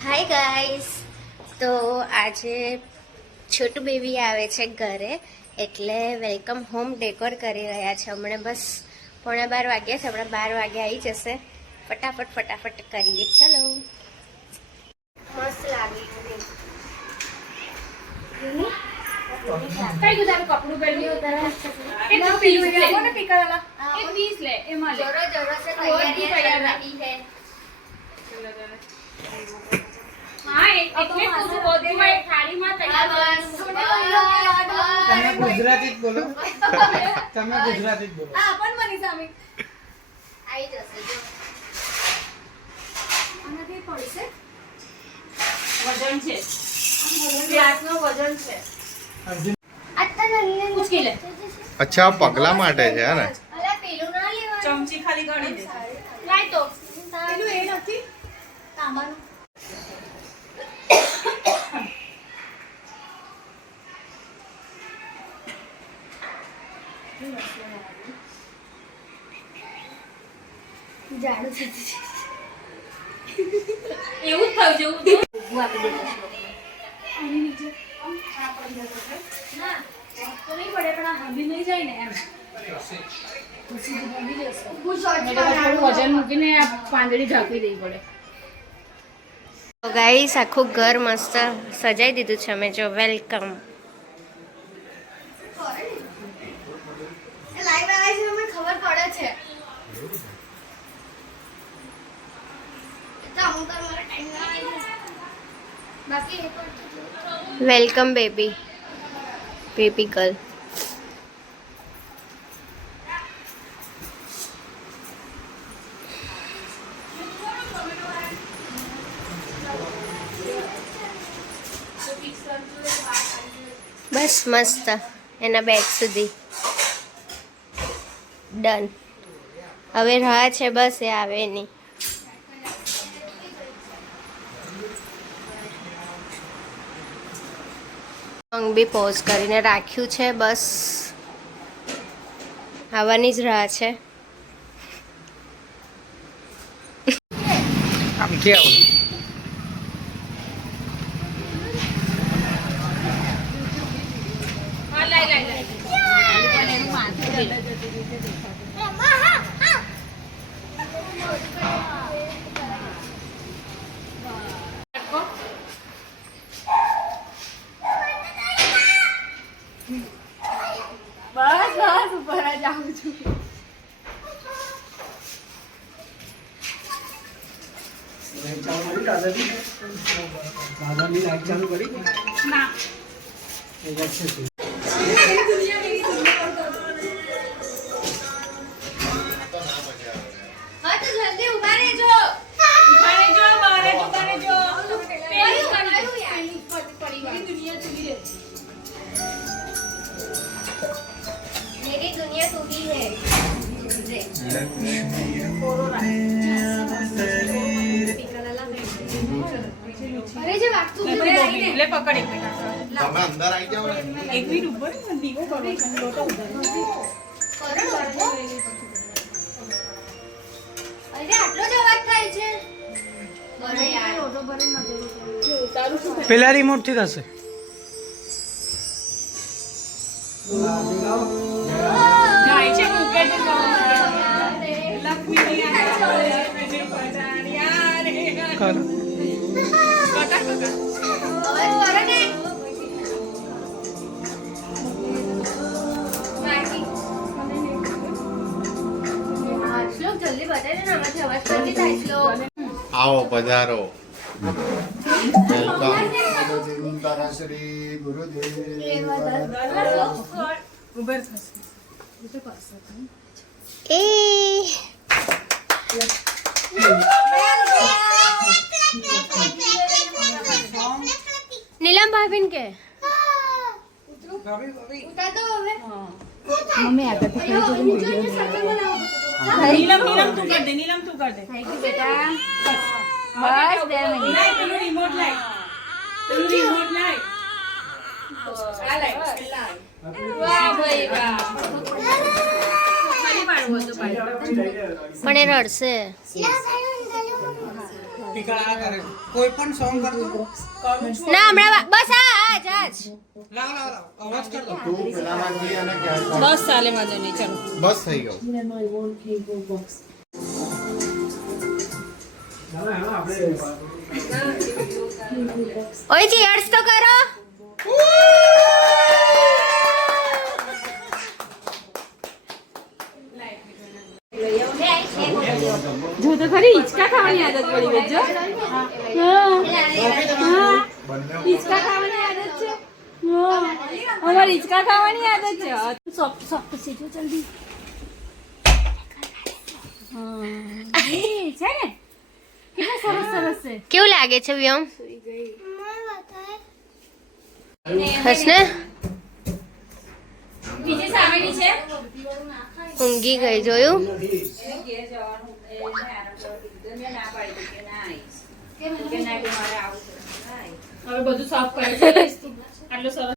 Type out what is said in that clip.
Hi guys, તો આજે છોટું baby આવે છે ઘરે, એટલે વેલકમ હોમ ડેકોર કરી રહ્યા છે. હમણાં બસ 11:15 વાગ્યા છે, હમણાં 12 વાગે આવી જશે. ફટાફટ કરીએ, ચલો. મસ્ત લાગે છે. કઈ ગુજારું કપડું પહેર્યું એક પીસ લે કોને પીકાલા એક પીસ લે એમાં લે જોરો સે તૈયારી है. હા એટલે પૂછું બધું એક થાળીમાં તૈયાર તમે ગુજરાતી જ બોલો. તમે ગુજરાતી જ બોલો. હા પણ મની સામે આવી જશે જો. આનાથી પડશે વજન છે ગ્લાસનો વજન છે પૂછકી લે અચ્છા પગલા માટે છે હે ને? અલા પેલું ના લેવાનું. ચમચી ખાલી ગણી દે લાય તો પેલું એ નથી તાંબાનું જાડું છે. એવું જ થયું જેવું તો હું આપી દઉં આની નીચે આ પડી જશે ના તો નહીં પડે પણ આ હબી નહીં જાય ને એમ પછી હબી જશે થોડું વજન મૂકીને આ પાંદડી ઢાંકી દેવી પડે તો ગાઈસ, આખું ઘર મસ્ત સજાઈ દીધું છે અમે. જો વેલકમ. Welcome baby girl. બસ મસ્ત એના બેગ સુધી ડન. હવે રાહ છે બસ એ આવે નહીં. સોંગ બી પોઝ કરીને રાખ્યું છે, બસ આવવાની જ રાહ છે. આમ કે આવું હા લાય પણ એનું માથું દે બસ ઉપર જ આવું છું દાદાની લાઈટ ચાલુ કરી ના એ વાત છે શું? હા તો જલ્દી ઉભા રહેજો. ઉભાને જો બારે દુકાને જો પેલી પડી દુનિયા ચૂકી રહે मेरी दुनिया टूटी है. અરે જે વાગતું હતું લે પકડ એક મિનિટ તમે અંદર આવી જાઓ ને. એક મિનિટ ઉપર દીવો કરો લોટો ઉધારો કરો ઉભો. અરે આટલો જ અવાજ થાય છે. અરે યાર લોટો ભરે નજર ઉતારું છું પેલા રિમોટ થી થશે. જાય છે મૂકે છે લક્ષ્મી કર અવાજ કરો ને. હા શ્લોક જલ્દી બતાવી દે ને, આમાંથી અવાજ નથી થાય શ્લોક. આવો પધારો. વેલકમ. શ્રી ગુરુદેવ ઉભર થશે એ નીલમ ભાભીન કે ઉતાર દો હવે. મમ્મી આગળ નીલમ તું કર દે થેન્ક યુ બેટા. બસ 2 મિનિટ લાય પેલું રિમોટ લાય આ લાય વાહ ભાઈ વાહ ખાલી પાડવો તો પાડો પણ એ રડશે. સ્પીકર આ કરે કોઈ પણ સોંગ કરતો ના હમણાં બસ આ જ લાવ લાવ લાવ અવાજ કર દો તું પેલામાંથી અને ક્યાં બસ ચાલે વાંધો નહીં ચાલો બસ થઈ ગયો ઓય ચીયર્સ તો કરો જો તો ખરી હિંચકા ખાવાની આદત પડી ગઈ જો હિંચકા ખાવાની આદત છે અમારી હિંચકા ખાવાની આદત છે સોફ્ટ સોફ્ટ છે જો જલ્દી છે ને કેટલા સરસ સરસ છે કેવું લાગે છે વ્યોમ હસને બીજી સામેની છે ઊંઘી ગઈ જોયું હવે બધું સાફ કરે છે